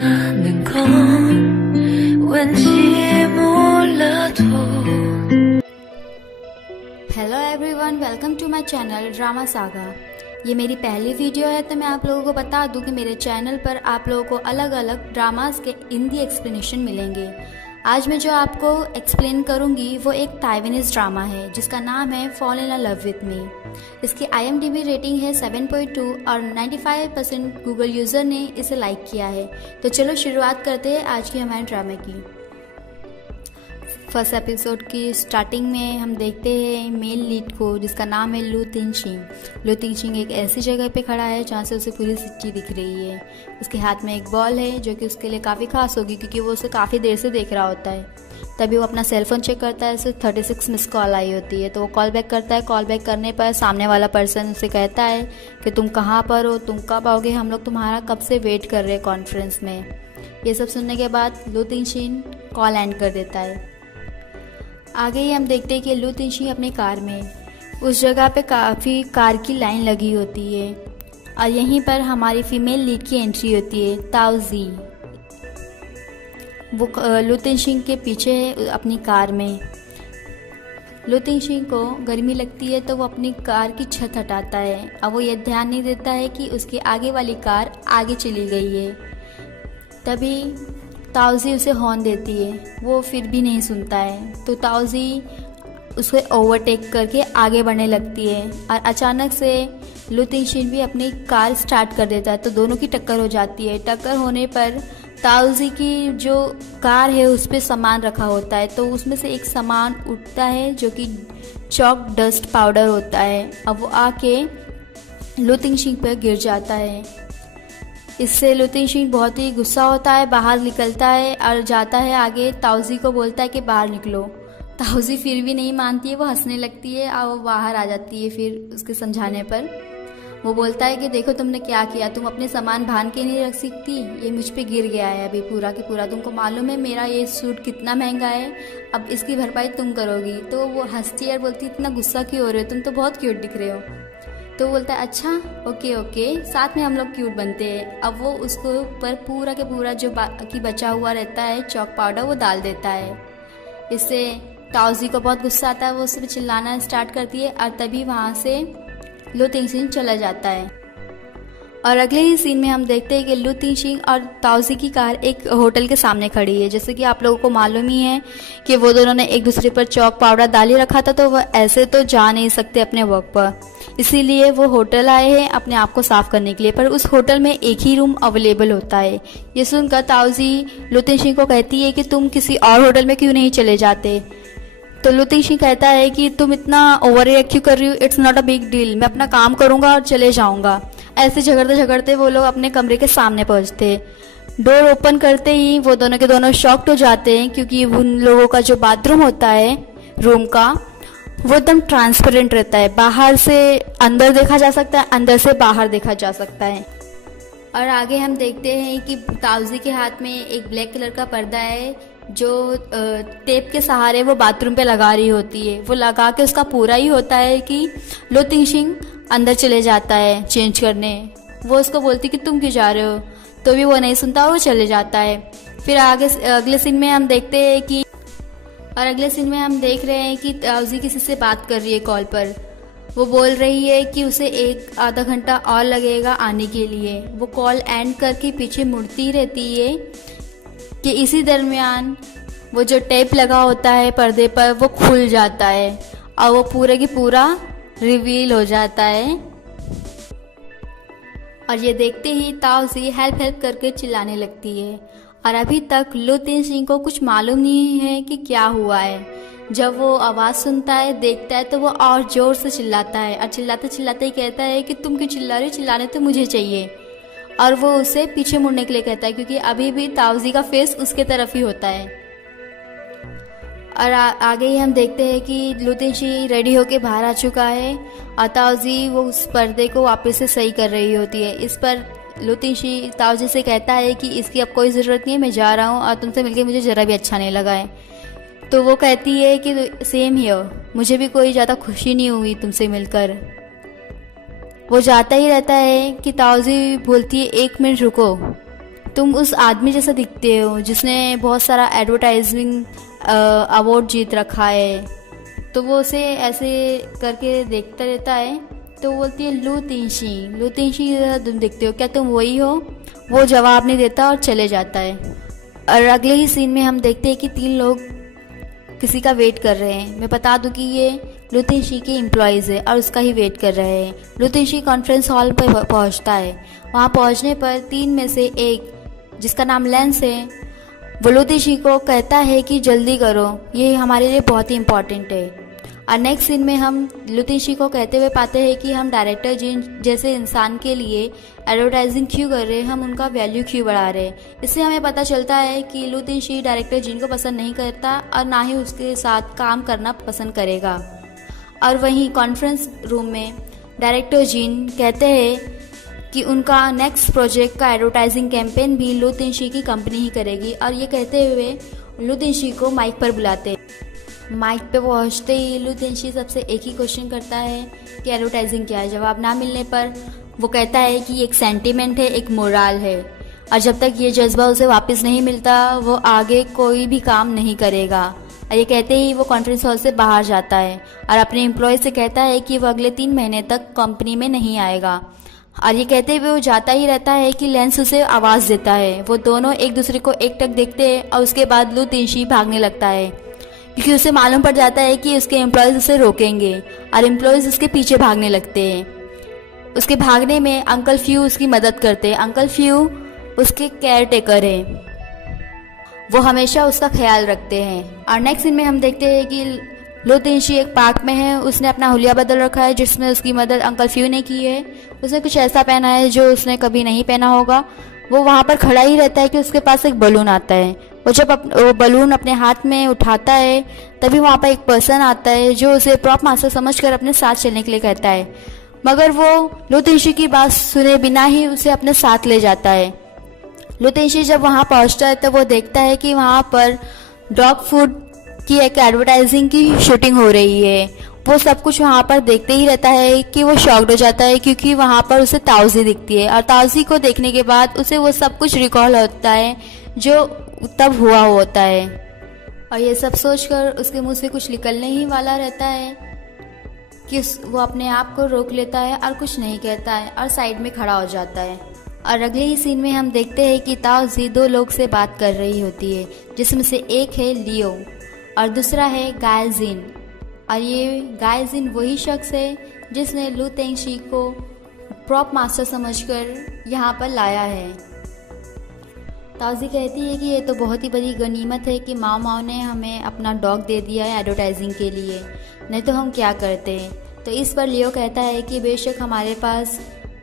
하는 건 왠지 몰라도 hello everyone, welcome to my channel drama saga. ये मेरी पहली वीडियो है तो मैं आप लोगों को बता दूं कि मेरे चैनल पर आप लोगों को अलग अलग ड्रामास के हिंदी एक्सप्लेनेशन मिलेंगे। आज मैं जो आपको एक्सप्लेन करूंगी वो एक ताइवानीज ड्रामा है जिसका नाम है fall in love with me. इसकी IMDb रेटिंग है 7.2 और 95% गूगल यूज़र ने इसे लाइक किया है। तो चलो शुरुआत करते हैं आज की हमारे ड्रामे की। फर्स्ट एपिसोड की स्टार्टिंग में हम देखते हैं मेल लीड को जिसका नाम है लू तिनशिंग। लू तिनशिंग एक ऐसी जगह पे खड़ा है जहाँ से उसे पूरी सिटी दिख रही है। उसके हाथ में एक बॉल है जो कि उसके लिए काफ़ी खास होगी क्योंकि वो उसे काफ़ी देर से देख रहा होता है। तभी वो अपना सेलफोन चेक करता है, उसे 36 मिस कॉल आई होती है। तो वो कॉल बैक करता है। कॉल बैक करने पर सामने वाला पर्सन उसे कहता है कि तुम कहाँ पर हो, तुम कब आओगे, हम लोग तुम्हारा कब से वेट कर रहे हैं कॉन्फ्रेंस में। ये सब सुनने के बाद लू तिनशिंग कॉल एंड कर देता है। आगे ही हम देखते हैं कि लू तिनशिंग अपनी कार में उस जगह पे काफ़ी कार की लाइन लगी होती है और यहीं पर हमारी फीमेल लीड की एंट्री होती है ताओजी। वो लू तिनशिंग के पीछे है अपनी कार में। लू तिनशिंग को गर्मी लगती है तो वो अपनी कार की छत हटाता है। अब वो ये ध्यान नहीं देता है कि उसकी आगे वाली कार आगे चली गई है। तभी ताओजी उसे हॉर्न देती है, वो फिर भी नहीं सुनता है। तो ताओजी उसे ओवरटेक करके आगे बढ़ने लगती है और अचानक से लू तिनशिंग भी अपनी कार स्टार्ट कर देता है। तो दोनों की टक्कर हो जाती है। टक्कर होने पर ताओजी की जो कार है उस पर सामान रखा होता है तो उसमें से एक सामान उठता है जो कि चॉक डस्ट पाउडर होता है। अब वो आके लू तिनशिंग पर गिर जाता है। इससे लू तिनशिंग बहुत ही गुस्सा होता है, बाहर निकलता है और जाता है आगे ताओजी को बोलता है कि बाहर निकलो। ताओजी फिर भी नहीं मानती है, वो हंसने लगती है और वो बाहर आ जाती है। फिर उसके समझाने पर वो बोलता है कि देखो तुमने क्या किया, तुम अपने सामान बांध के नहीं रख सकती, ये मुझ पे गिर गया है अभी पूरा की पूरा। तुमको मालूम है मेरा ये सूट कितना महंगा है, अब इसकी भरपाई तुम करोगी। तो वो हंसती है और बोलती है इतना गुस्सा क्यों हो रहे हो, तुम तो बहुत क्यूट दिख रहे हो। तो बोलता है अच्छा ओके ओके, साथ में हम लोग क्यूट बनते हैं। अब वो उसको ऊपर पूरा के पूरा जो बाकी बचा हुआ रहता है चॉक पाउडर वो डाल देता है। इससे ताओजी को बहुत गुस्सा आता है, वो उस पर चिल्लाना स्टार्ट करती है और तभी वहाँ से लू तिनशिंग चला जाता है। और अगले ही सीन में हम देखते हैं कि लू तिनशिंग और ताओजी की कार एक होटल के सामने खड़ी है। जैसे कि आप लोगों को मालूम ही है कि वो दोनों ने एक दूसरे पर चॉक पाउडर डाल ही रखा था तो वह ऐसे तो जा नहीं सकते अपने वर्क पर, इसीलिए वो होटल आए हैं अपने आप को साफ करने के लिए। पर उस होटल में एक ही रूम अवेलेबल होता है। ये सुनकर ताओजी लू तिनशिंग को कहती है कि तुम किसी और होटल में क्यों नहीं चले जाते। तो लू तिनशिंग कहता है कि तुम इतना ओवर रिएक्ट क्यों कर रही हो, it's not a big deal, मैं अपना काम करूंगा और चले जाऊंगा। ऐसे झगड़ते झगड़ते वो लोग अपने कमरे के सामने पहुंचते। डोर ओपन करते ही वो दोनों के दोनों शॉक्ड हो जाते हैं क्योंकि उन लोगों का जो बाथरूम होता है रूम का वो एकदम ट्रांसपेरेंट रहता है। बाहर से अंदर देखा जा सकता है, अंदर से बाहर देखा जा सकता है। और आगे हम देखते हैं कि ताओजी के हाथ में एक ब्लैक कलर का पर्दा है जो टेप के सहारे वो बाथरूम पे लगा रही होती है। वो लगा के उसका पूरा ही होता है कि लू तिनशिंग अंदर चले जाता है चेंज करने। वो उसको बोलती कि तुम क्यों जा रहे हो, तो भी वो नहीं सुनता, वो चले जाता है। फिर आगे अगले सीन में हम देखते हैं कि अगले सीन में हम देख रहे हैं कि ताओजी किसी से बात कर रही है कॉल पर। वो बोल रही है कि उसे एक आधा घंटा और लगेगा आने के लिए। वो कॉल एंड करके पीछे मुड़ती रहती है कि इसी दरमियान वो जो टेप लगा होता है पर्दे पर वो खुल जाता है और वो पूरे की पूरा रिवील हो जाता है। और ये देखते ही ताओजी हेल्प हेल्प करके चिल्लाने लगती है। और अभी तक लू तिनशिंग को कुछ मालूम नहीं है कि क्या हुआ है। जब वो आवाज़ सुनता है देखता है तो वो और ज़ोर से चिल्लाता है और चिल्लाते चिल्लाते ही कहता है कि तुम क्यों चिल्ला रहे हो, चिल्लाने तो मुझे चाहिए। और वो उसे पीछे मुड़ने के लिए कहता है क्योंकि अभी भी ताओजी का फेस उसके तरफ ही होता है। और आगे ही हम देखते हैं कि लू तिनशिंग रेडी होके बाहर आ चुका है और ताओजी वो उस पर्दे को वापस से सही कर रही होती है। इस पर लू तिनशिंग ताओजी से कहता है कि इसकी अब कोई ज़रूरत नहीं है, मैं जा रहा हूँ और तुमसे मिलके मुझे ज़रा भी अच्छा नहीं लगा है। तो वो कहती है कि सेम हियर, मुझे भी कोई ज़्यादा खुशी नहीं हुई तुमसे मिलकर। वो जाता ही रहता है कि ताओजी बोलती है 1 मिनट रुको। तुम उस आदमी जैसा दिखते हो जिसने बहुत सारा एडवर्टाइजिंग अवार्ड जीत रखा है। तो वो उसे ऐसे करके देखता रहता है। तो वो बोलती है लू तिंशी जैसा तुम दिखते हो, क्या तुम वही हो? वो जवाब नहीं देता और चले जाता है। और अगले ही सीन में हम देखते हैं कि 3 लोग किसी का वेट कर रहे हैं। मैं बता दूं कि ये लू तिंशी के एम्प्लॉयज़ है और उसका ही वेट कर रहे हैं। लू तिंशी कॉन्फ्रेंस हॉल पर पहुंचता है। वहां पहुंचने पर 3 में से एक, जिसका नाम लेंस है, वो लू तिंशी को कहता है कि जल्दी करो, ये हमारे लिए बहुत ही इम्पॉर्टेंट है। और नेक्स्ट सीन में हम लू तिंशी को कहते हुए पाते हैं कि हम डायरेक्टर जिन जैसे इंसान के लिए एडवर्टाइजिंग क्यों कर रहे हैं, हम उनका वैल्यू क्यों बढ़ा रहे हैं। इससे हमें पता चलता है कि लू तिंशी डायरेक्टर जिन को पसंद नहीं करता और ना ही उसके साथ काम करना पसंद करेगा। और वहीं कॉन्फ्रेंस रूम में डायरेक्टर जिन कहते हैं कि उनका नेक्स्ट प्रोजेक्ट का एडवर्टाइजिंग कैंपेन भी लू तिंशी की कंपनी ही करेगी। और ये कहते हुए लू तिंशी को माइक पर बुलाते। माइक पे पहुंचते ही लू तिंशी सबसे एक ही क्वेश्चन करता है कि एडवर्टाइजिंग क्या है। जवाब ना मिलने पर वो कहता है कि एक सेंटीमेंट है, एक मोरल है, और जब तक ये जज्बा उसे वापस नहीं मिलता वो आगे कोई भी काम नहीं करेगा। और ये कहते ही वो कॉन्फ्रेंस हॉल से बाहर जाता है और अपने एम्प्लॉय से कहता है कि वो अगले 3 महीने तक कंपनी में नहीं आएगा। और ये कहते हुए वो जाता ही रहता है कि लेंस उसे आवाज़ देता है। वो दोनों एक दूसरे को एकटक देखते हैं और उसके बाद लू तिंशी भागने लगता है, क्योंकि उसे मालूम पड़ जाता है कि उसके एम्प्लॉयज़ उसे रोकेंगे और एम्प्लॉयज़ उसके पीछे भागने लगते हैं। उसके भागने में अंकल फ्यू उसकी मदद करते हैं। अंकल फ्यू उसके केयर टेकर हैं, वो हमेशा उसका ख्याल रखते हैं। और नेक्स्ट सीन में हम देखते हैं कि लू तिंशी एक पार्क में है। उसने अपना हुलिया बदल रखा है जिसमें उसकी मदद अंकल फ्यू ने की है। उसने कुछ ऐसा पहना है जो उसने कभी नहीं पहना होगा। वो वहाँ पर खड़ा ही रहता है कि उसके पास एक बलून आता है। वो जब वो बलून अपने हाथ में उठाता है तभी वहाँ पर एक पर्सन आता है जो उसे प्रॉप मास्टर समझकर अपने साथ चलने के लिए कहता है, मगर वो लू तिंशी की बात सुने बिना ही उसे अपने साथ ले जाता है। लू तिंशी जब वहाँ पहुँचता है तो वो देखता है कि वहाँ पर डॉग फूड की एक एडवर्टाइजिंग की शूटिंग हो रही है। वो सब कुछ वहाँ पर देखते ही रहता है कि वो शॉक्ड हो जाता है, क्योंकि वहाँ पर उसे ताउजी दिखती है और ताउजी को देखने के बाद उसे वो सब कुछ रिकॉल होता है जो तब हुआ होता है। और ये सब सोचकर उसके मुंह से कुछ निकलने ही वाला रहता है कि वो अपने आप को रोक लेता है और कुछ नहीं कहता है और साइड में खड़ा हो जाता है। और अगले ही सीन में हम देखते हैं कि ताउजी 2 लोग से बात कर रही होती है, जिसमें से एक है लियो और दूसरा है गायजिन। और ये गायजिन वही शख्स है जिसने लू तिंशी को प्रॉप मास्टर समझकर यहाँ पर लाया है। ताउजी कहती है कि ये तो बहुत ही बड़ी गनीमत है कि माओ ने हमें अपना डॉग दे दिया है एडवर्टाइजिंग के लिए, नहीं तो हम क्या करते। तो इस पर लियो कहता है कि बेशक हमारे पास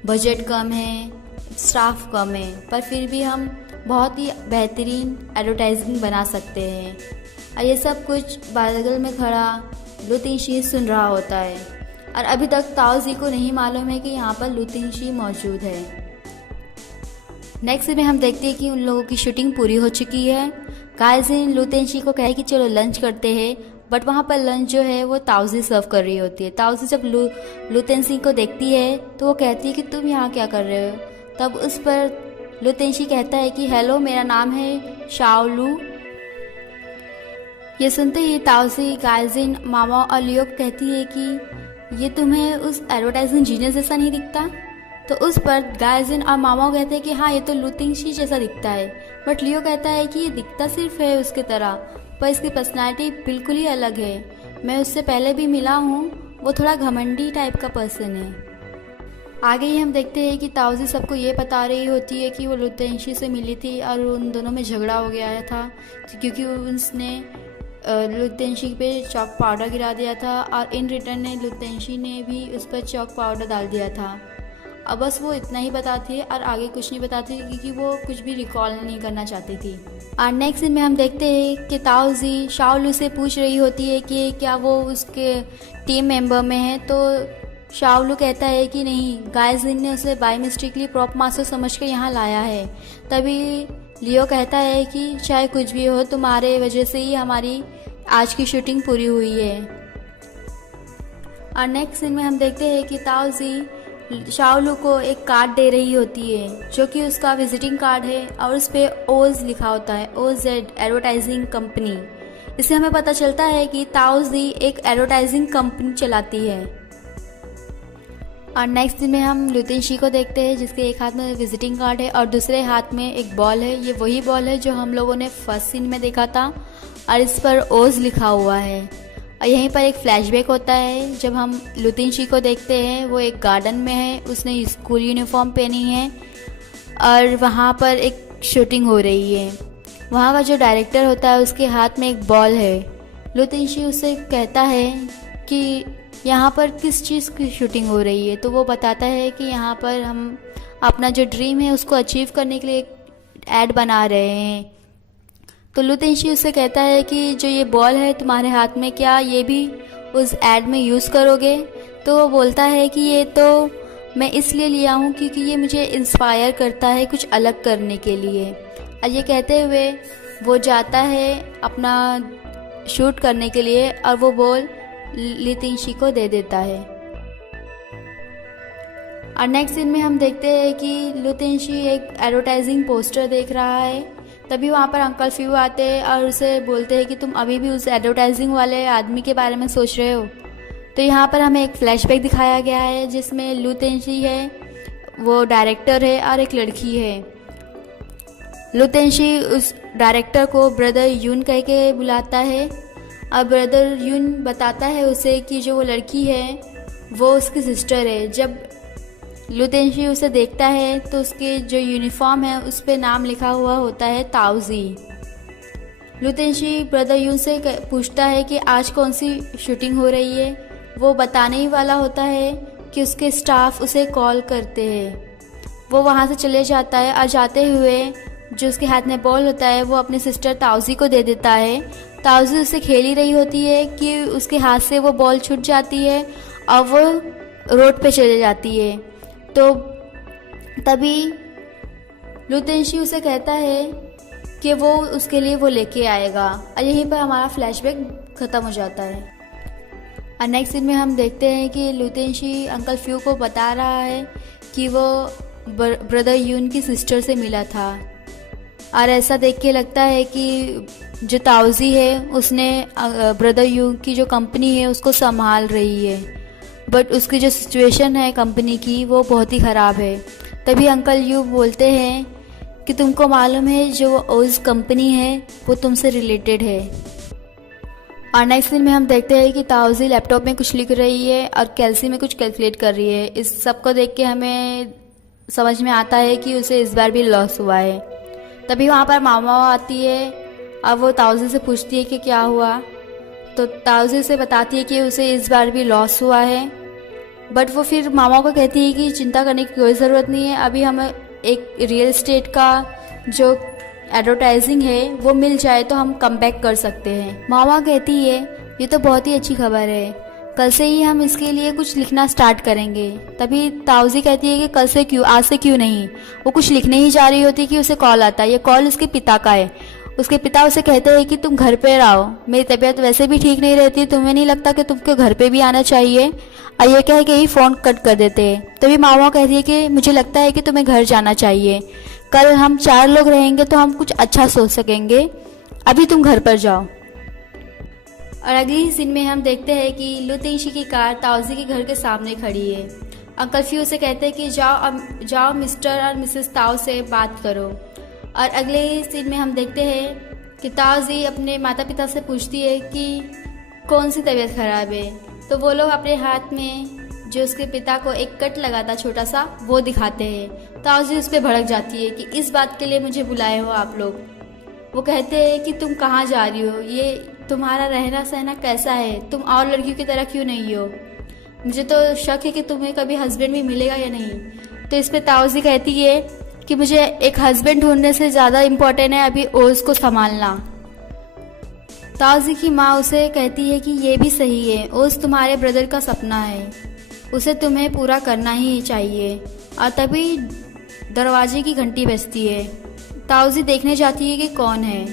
बजट कम है, स्टाफ कम है, पर फिर भी हम बहुत ही बेहतरीन एडवर्टाइजिंग बना सकते हैं। और ये सब कुछ बगल में खड़ा लू तिंशी सुन रहा होता है और अभी तक ताउजी को नहीं मालूम है कि यहाँ पर लू तिंशी मौजूद है। नेक्स्ट में हम देखते हैं कि उन लोगों की शूटिंग पूरी हो चुकी है। गायजिन लू तिंशी को कहे कि चलो लंच करते हैं, बट वहाँ पर लंच जो है वो ताउजी सर्व कर रही होती है। ताउजी जब लू तिंशी को देखती है तो वो कहती है कि तुम यहाँ क्या कर रहे हो। तब उस पर लू तिंशी कहता है कि हेलो, मेरा नाम है शाओलू। ये सुनते ही ताउजी, गायजिन, मामा और लियो कहती है कि ये तुम्हें उस एडवर्टाइजिंग जीनियस जैसा नहीं दिखता। तो उस पर गायजिन और मामा कहते हैं कि हाँ, ये तो लू तिंशी जैसा दिखता है। बट लियो कहता है कि ये दिखता सिर्फ है उसके तरह, पर इसकी पर्सनालिटी बिल्कुल ही अलग है। मैं उससे पहले भी मिला हूँ, वो थोड़ा घमंडी टाइप का पर्सन है। आगे ही हम देखते हैं कि ताउजी सबको ये बता रही होती है कि वो लू तिंशी से मिली थी और उन दोनों में झगड़ा हो गया था, क्योंकि उसने लू तिंशी पे चॉक पाउडर गिरा दिया था और इन रिटर्न ने लू तिंशी ने भी उस पर चॉक पाउडर डाल दिया था। अब बस वो इतना ही बताती है और आगे कुछ नहीं बताती, क्योंकि वो कुछ भी रिकॉल नहीं करना चाहती थी। और नेक्स्ट सीन में हम देखते हैं कि ताउजी शाओलू से पूछ रही होती है कि क्या वो उसके टीम मेंबर में है। तो शाओलू कहता है कि नहीं, गायजिन ने उसे बाय मिस्टेकली प्रॉप मास्टर समझकर यहाँ लाया है। तभी लियो कहता है कि चाहे कुछ भी हो, तुम्हारे वजह से ही हमारी आज की शूटिंग पूरी हुई है। और नेक्स्ट सीन में हम देखते हैं कि ताउजी शाओलू को एक कार्ड दे रही होती है जो कि उसका विजिटिंग कार्ड है और उस पर ओज लिखा होता है, OZ एडवर्टाइजिंग कंपनी। इससे हमें पता चलता है कि ताओजी एक एडवर्टाइजिंग कंपनी चलाती है। और नेक्स्ट दिन में हम लुतिनशी को देखते हैं जिसके एक हाथ में विजिटिंग कार्ड है और दूसरे हाथ में एक बॉल है। ये वही बॉल है जो हम लोगों ने फर्स्ट सीन में देखा था और इस पर ओज लिखा हुआ है। और यहीं पर एक फ्लैशबैक होता है जब हम लुतिनशी को देखते हैं, वो एक गार्डन में है, उसने स्कूल यूनिफॉर्म पहनी है और वहाँ पर एक शूटिंग हो रही है। वहाँ का जो डायरेक्टर होता है उसके हाथ में एक बॉल है। लुतिनशी उससे कहता है कि यहाँ पर किस चीज़ की शूटिंग हो रही है, तो वो बताता है कि यहाँ पर हम अपना जो ड्रीम है उसको अचीव करने के लिए एक ऐड बना रहे हैं। तो लुतिनशी उससे कहता है कि जो ये बॉल है तुम्हारे हाथ में, क्या ये भी उस ऐड में यूज़ करोगे? तो वो बोलता है कि ये तो मैं इसलिए लिया हूँ क्योंकि ये मुझे इंस्पायर करता है कुछ अलग करने के लिए। और ये कहते हुए वो जाता है अपना शूट करने के लिए और वो बॉल लुतिनशी को दे देता है। और नेक्स्ट सीन में हम देखते हैं कि लुतिनशी एक एडवर्टाइजिंग पोस्टर देख रहा है। तभी वहाँ पर अंकल फ्यू आते हैं और उसे बोलते हैं कि तुम अभी भी उस एडवर्टाइजिंग वाले आदमी के बारे में सोच रहे हो। तो यहाँ पर हमें एक फ्लैशबैक दिखाया गया है जिसमें लुतिनशी है, वो डायरेक्टर है और एक लड़की है। लुतिनशी उस डायरेक्टर को ब्रदर यून कह के बुलाता है और ब्रदर यून बताता है उसे कि जो वो लड़की है वो उसकी सिस्टर है। जब लुतिनशी उसे देखता है तो उसके जो यूनिफॉर्म है उस पर नाम लिखा हुआ होता है ताओजी। लुतिनशी ब्रदर यून से पूछता है कि आज कौन सी शूटिंग हो रही है। वो बताने ही वाला होता है कि उसके स्टाफ उसे कॉल करते हैं। वो वहाँ से चले जाता है और जाते हुए जो उसके हाथ में बॉल होता है वो अपने सिस्टर ताओजी को दे देता है। ताओजी उससे खेल ही रही होती है कि उसके हाथ से वो बॉल छूट जाती है और वो रोड पे चले जाती है। तो तभी लुतिनशी उसे कहता है कि वो उसके लिए वो लेके आएगा और यहीं पर हमारा फ्लैशबैक ख़त्म हो जाता है। और नेक्स्ट सीन में हम देखते हैं कि लुतिनशी अंकल फ्यू को बता रहा है कि वो ब्रदर यून की सिस्टर से मिला था और ऐसा देख के लगता है कि जो ताओजी है उसने ब्रदर यून की जो कंपनी है उसको संभाल रही है, बट उसकी जो सिचुएशन है कंपनी की वो बहुत ही ख़राब है। तभी अंकल यू बोलते हैं कि तुमको मालूम है जो ओज कंपनी है वो तुमसे रिलेटेड है। और नेक्स्ट दिन में हम देखते हैं कि ताओजी लैपटॉप में कुछ लिख रही है और कैल्सी में कुछ कैलकुलेट कर रही है। इस सब को देख के हमें समझ में आता है कि उसे इस बार भी लॉस हुआ है। तभी वहाँ पर मामा आती है और वो ताओजी से पूछती है कि क्या हुआ। तो ताओजी से बताती है कि उसे इस बार भी लॉस हुआ है, बट वो फिर मामा को कहती है कि चिंता करने की कोई ज़रूरत नहीं है, अभी हमें एक रियल एस्टेट का जो एडवर्टाइजिंग है वो मिल जाए तो हम कम बैक कर सकते हैं। मामा कहती है ये तो बहुत ही अच्छी खबर है, कल से ही हम इसके लिए कुछ लिखना स्टार्ट करेंगे। तभी ताओजी कहती है कि कल से क्यों, आज से क्यों नहीं। वो कुछ लिखने ही जा रही होती है कि उसे कॉल आता है। ये कॉल उसके पिता का है। उसके पिता उसे कहते हैं कि तुम घर पे रहो, मेरी तबीयत वैसे भी ठीक नहीं रहती, तुम्हें नहीं लगता कि तुमको घर पे भी आना चाहिए। और ये कह के ही फ़ोन कट कर देते हैं। तभी मामा कहती है कि मुझे लगता है कि तुम्हें घर जाना चाहिए, कल हम 4 लोग रहेंगे तो हम कुछ अच्छा सोच सकेंगे, अभी तुम घर पर जाओ। और अगले ही सीन में हम देखते हैं कि लुतिनशी की कार ताओजी के घर के सामने खड़ी है। अंकल फ्यू से कहते हैं कि जाओ मिस्टर और मिसेस ताओ से बात करो। और अगले ही सीन में हम देखते हैं कि ताओजी अपने माता पिता से पूछती है कि कौन सी तबीयत ख़राब है। तो वो लोग अपने हाथ में जो उसके पिता को एक कट लगा था छोटा सा वो दिखाते हैं। ताओजी उस पर भड़क जाती है कि इस बात के लिए मुझे बुलाए हो आप लोग। वो कहते हैं कि तुम कहाँ जा रही हो, ये तुम्हारा रहना सहना कैसा है, तुम और लड़कियों की तरह क्यों नहीं हो, मुझे तो शक है कि तुम्हें कभी हस्बैंड भी मिलेगा या नहीं। तो इस पर ताओजी कहती है कि मुझे एक हस्बैंड ढूंढने से ज़्यादा इम्पोर्टेंट है अभी ओज को संभालना। ताओजी की माँ उसे कहती है कि ये भी सही है, ओज तुम्हारे ब्रदर का सपना है, उसे तुम्हें पूरा करना ही चाहिए। और तभी दरवाजे की घंटी बजती है। ताओजी देखने जाती है कि कौन है।